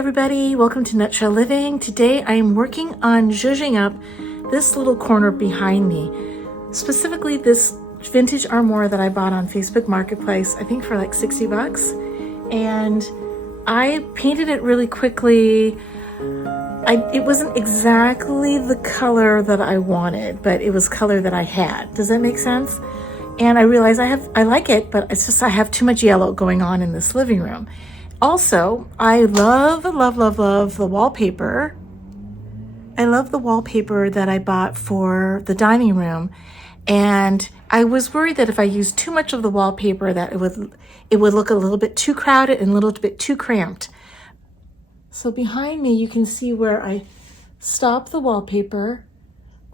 everybody, welcome to Nutshell Living. Today I am working on zhuzhing up this little corner behind me, specifically this vintage armoire that I bought on Facebook Marketplace, I think for like 60 bucks. And I painted it really quickly. It wasn't exactly the color that I wanted, but it was color that I had. Does that make sense? And I realized I like it, but it's just I have too much yellow going on in this living room. Also, I love the wallpaper. I love the wallpaper that I bought for the dining room. And I was worried that if I used too much of the wallpaper that it would look a little bit too crowded and a little bit too cramped. So behind me, you can see where I stopped the wallpaper,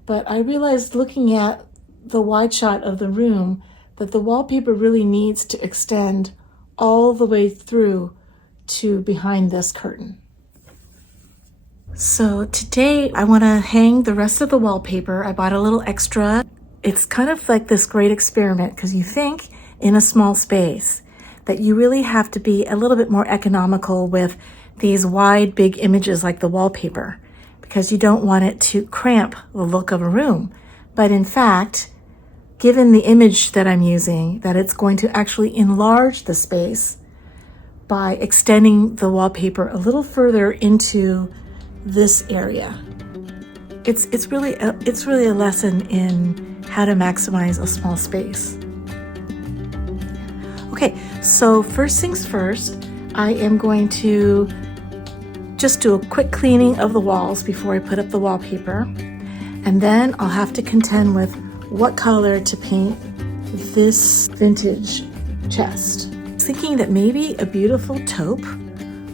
but I realized looking at the wide shot of the room that the wallpaper really needs to extend all the way through to behind this curtain. So today I want to hang the rest of the wallpaper. I bought a little extra. It's kind of like this great experiment because you think in a small space that you really have to be a little bit more economical with these wide, big images like the wallpaper because you don't want it to cramp the look of a room. But in fact, given the image that I'm using, that it's going to actually enlarge the space by extending the wallpaper a little further into this area. It's really a lesson in how to maximize a small space. Okay, so first things first, I am going to just do a quick cleaning of the walls before I put up the wallpaper. And then I'll have to contend with what color to paint this vintage chest. Thinking that maybe a beautiful taupe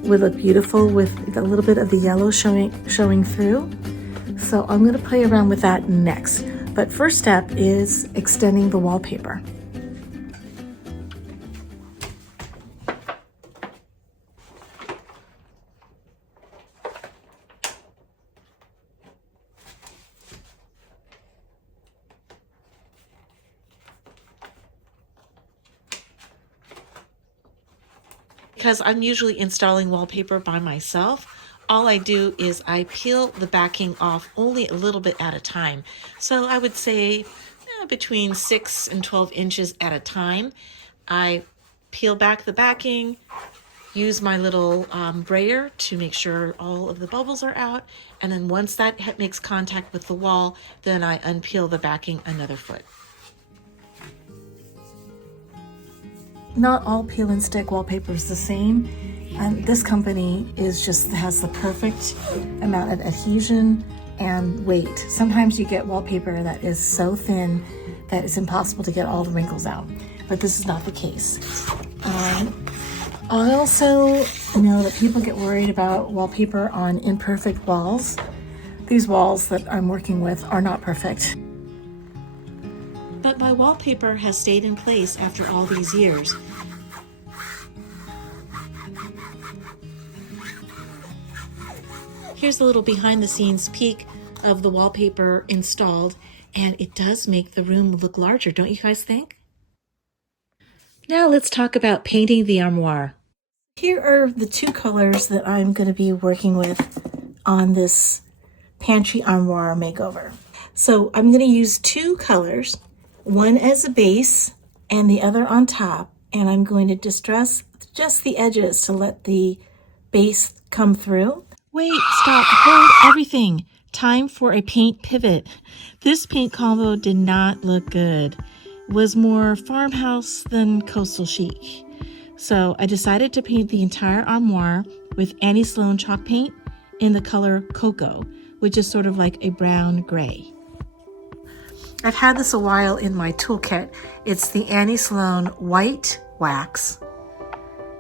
would look beautiful with a little bit of the yellow showing through. So I'm going to play around with that next. But first step is extending the wallpaper. Because I'm usually installing wallpaper by myself, all I do is I peel the backing off only a little bit at a time. So I would say between 6 and 12 inches at a time. I peel back the backing, use my little brayer to make sure all of the bubbles are out, and then once that makes contact with the wall, then I unpeel the backing another foot. Not all peel and stick wallpaper is the same, and this company has the perfect amount of adhesion and weight. Sometimes you get wallpaper that is so thin that it's impossible to get all the wrinkles out, but this is not the case. I also know that people get worried about wallpaper on imperfect walls. These walls that I'm working with are not perfect. But my wallpaper has stayed in place after all these years. Here's a little behind the scenes peek of the wallpaper installed, and it does make the room look larger, don't you guys think? Now let's talk about painting the armoire. Here are the two colors that I'm going to be working with on this pantry armoire makeover. So I'm going to use two colors, one as a base and the other on top, and I'm going to distress just the edges to let the base come through. Wait, stop, hold everything. Time for a paint pivot. This paint combo did not look good. It was more farmhouse than coastal chic. So I decided to paint the entire armoire with Annie Sloan chalk paint in the color Cocoa, which is sort of like a brown gray. I've had this a while in my toolkit. It's the Annie Sloan white wax.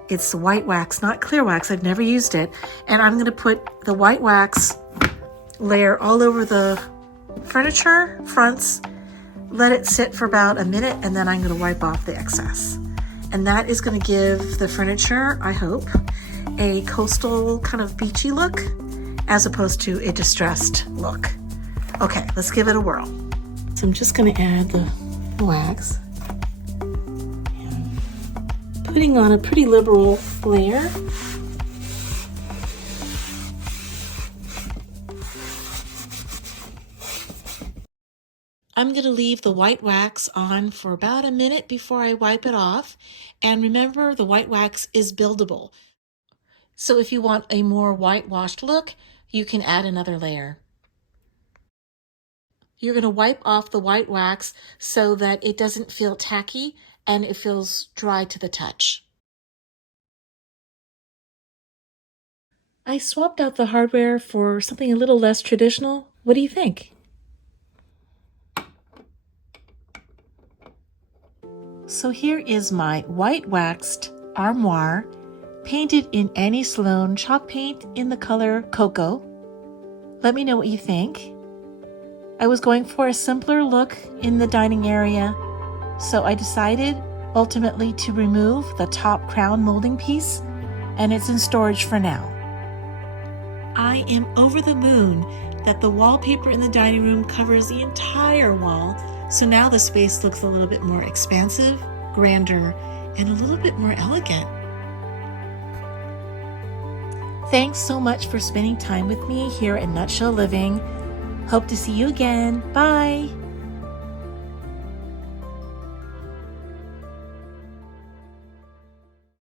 It's the white wax, not clear wax. I've never used it. And I'm going to put the white wax layer all over the furniture fronts, let it sit for about a minute, and then I'm going to wipe off the excess. And that is going to give the furniture, I hope, a coastal kind of beachy look as opposed to a distressed look. Okay, let's give it a whirl. So I'm just going to add the wax. Putting on a pretty liberal layer. I'm going to leave the white wax on for about a minute before I wipe it off. And remember, the white wax is buildable. So if you want a more whitewashed look, you can add another layer. You're going to wipe off the white wax so that it doesn't feel tacky and it feels dry to the touch. I swapped out the hardware for something a little less traditional. What do you think? So here is my white waxed armoire, painted in Annie Sloan chalk paint in the color Cocoa. Let me know what you think. I was going for a simpler look in the dining area, so I decided ultimately to remove the top crown molding piece, and it's in storage for now. I am over the moon that the wallpaper in the dining room covers the entire wall, so now the space looks a little bit more expansive, grander, and a little bit more elegant. Thanks so much for spending time with me here at Nutshell Living. Hope to see you again. Bye!